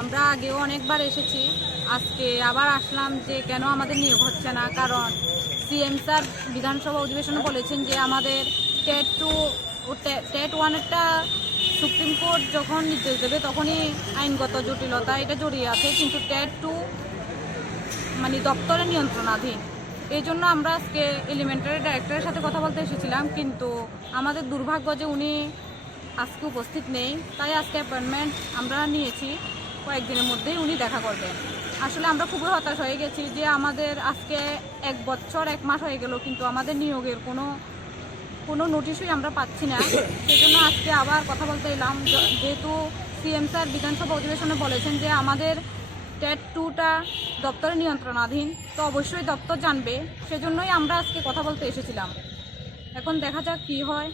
আমরা আগেও অনেকবার এসেছি, আজকে আবার আসলাম যে কেন আমাদের নিয়োগ হচ্ছে না। কারণ সিএম স্যার বিধানসভা অধিবেশনে বলেছেন যে আমাদের টেট 2 ও টেট 1-এরটা সুপ্রিম কোর্ট যখন নির্দেশ দেবে তখনই আইনগত জটিলতা এটা জড়িয়ে আছে, কিন্তু টেট 2 মানে দপ্তরের নিয়ন্ত্রণাধীন। এই জন্য আমরা আজকে এলিমেন্টারি ডাইরেক্টরের সাথে কথা বলতে এসেছিলাম, কিন্তু আমাদের দুর্ভাগ্য যে উনি আজকে উপস্থিত নেই। তাই আজকে অ্যাপয়েন্টমেন্ট আমরা নিয়েছি, কয়েকদিনের মধ্যেই উনি দেখা করবেন। আসলে আমরা খুবই হতাশ হয়ে গেছি যে আমাদের আজকে 1 বছর 1 মাস হয়ে গেল, কিন্তু আমাদের নিয়োগের কোনো নোটিশই আমরা পাচ্ছি না। সেজন্য আজকে আবার কথা বলতে এলাম, যেহেতু সিএম স্যার বিধানসভা অধিবেশনে বলেছেন যে আমাদের টেট 2টা দপ্তরের নিয়ন্ত্রণাধীন, তো অবশ্যই দপ্তর জানবে। সেজন্যই আমরা আজকে কথা বলতে এসেছিলাম। এখন দেখা যাক কী হয়।